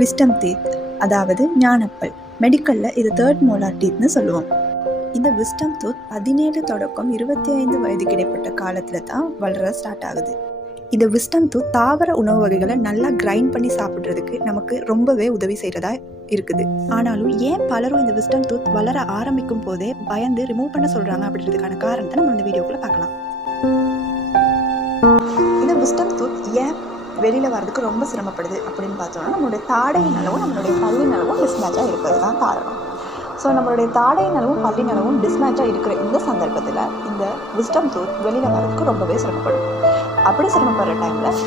Wisdom teeth, அதாவது ஞானப்பல். மெடிக்கலில் இது தேர்ட் மோலார் டீத்னு சொல்லுவோம். இந்த விஸ்டம் டூத் 17 தொடக்கம் 25 வயதுக்கு இடைப்பட்ட காலத்தில் தான் வளர ஸ்டார்ட் ஆகுது. இந்த விஸ்டம் டூத் தாவர உணவு வகைகளை நல்லா கிரைண்ட் பண்ணி சாப்பிட்றதுக்கு நமக்கு ரொம்பவே உதவி செய்கிறதா இருக்குது. ஆனாலும் ஏன் பலரும் இந்த விஸ்டம் டூத் வளர ஆரம்பிக்கும் போதே பயந்து ரிமூவ் பண்ண சொல்கிறாங்க அப்படின்றதுக்கான காரணத்தை நம்ம இந்த வீடியோக்குள்ளே பார்க்கலாம். இந்த விஸ்டம் டூத் ஏன் வெளியில் வர்றதுக்கு ரொம்ப சிரமப்படுது அப்படின்னு பார்த்தோம்னா, நம்மளுடைய தாடையின் அளவும் நம்மளுடைய பல்லின் அளவும் மிஸ்மேட்சாக இருக்கிறது தான் காரணம். ஸோ நம்மளுடைய தாடையின் அளவும் பல்லின் அளவும் டிஸ்மேட்சாக இருக்கிற இந்த சந்தர்ப்பத்தில் இந்த விஸ்டம் டூத் வெளியில் வர்றதுக்கு ரொம்பவே சிரமப்படும். அப்படி சிரமப்படுற டைமில்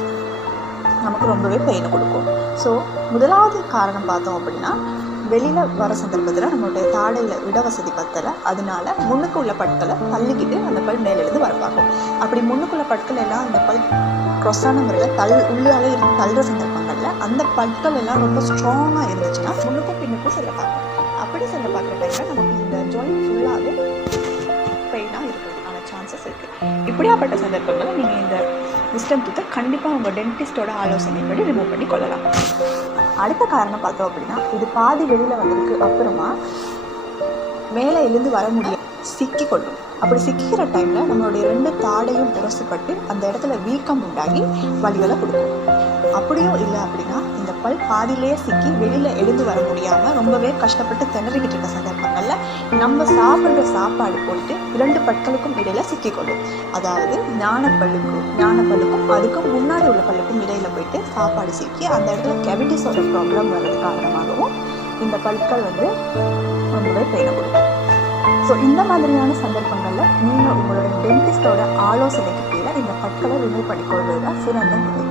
நமக்கு ரொம்பவே பெயினை கொடுக்கும். ஸோ முதலாவது காரணம் பார்த்தோம் அப்படின்னா, வெளியில் வர சந்தர்ப்பத்தில் நம்மளுடைய தாடையில் விட வசதி பத்தலை, அதனால முன்னுக்கு உள்ள பற்களை தள்ளிக்கிட்டு அந்த பல் மேலிருந்து வரப்பாகும். அப்படி முன்னுக்குள்ள பற்கள் எல்லாம் அந்த பல் க்ரொஸ்ஸான முறையில் உள்ளாலே இருந்து தள்ளுற சந்தர்ப்பங்களில் அந்த பற்கள் எல்லாம் ரொம்ப ஸ்ட்ராங்காக இருந்துச்சுன்னா முன்னுக்கும் பின்னுக்கும் செல்ல பார்க்கும். அப்படி செல்ல பார்க்குற டைமில் நமக்கு இந்த ஜாயிண்ட் ஃபுல்லாகவே பெயினாக இருக்கிறதுக்கான சான்சஸ் இருக்குது. இப்படியாப்பட்ட சந்தர்ப்பங்களில் நீங்கள் இந்த விஸ்டம் டூத்தை கண்டிப்பாக உங்கள் டென்டிஸ்டோட ஆலோசனைப்படி ரிமூவ் பண்ணி கொள்ளலாம். அடுத்த காரணம் பார்த்தோம் அப்படின்னா, இது பாதி வெளியில் வந்ததுக்கு அப்புறமா மேலே எழுந்து வர முடியாது, சிக்கிக்கொள்ளும். அப்படி சிக்கிக்கிற டைமில் நம்மளுடைய 2 தாடையும் உரசுப்பட்டு அந்த இடத்துல வீக்கம் உண்டாகி வலிகளை கொடுக்கும். அப்படியும் இல்லை அப்படின்னா, இந்த பல் பாதியிலேயே சிக்கி வெளியில் எழுந்து வர முடியாமல் ரொம்பவே கஷ்டப்பட்டு திணறிக்கிட்டு இருக்க சந்தர்ப்பங்களில் நம்ம சாப்பிட்ற சாப்பாடு போயிட்டு 2 பற்களுக்கும் இடையில் சிக்கிக்கொள்ளும். அதாவது ஞானப்பல்லுக்கும் அதுக்கும் முன்னாடி உள்ள பல்லுக்கும் இடையில் போயிட்டு சாப்பாடு சிக்கி அந்த இடத்துல கேவிட்டிஸோட ப்ராப்ளம் வர்றது காரணமாகவும் இந்த பற்கள் ரொம்பவே பெயினை கொடுக்கும். ஸோ இந்த மாதிரியான சந்தர்ப்பங்களில் நீங்கள் உங்களோட டென்டிஸ்டோட ஆலோசனைக்கு கீழே இந்த பற்களை ரிமூவ் பண்ணிக்கொள்வது தான் சிறந்த முறை.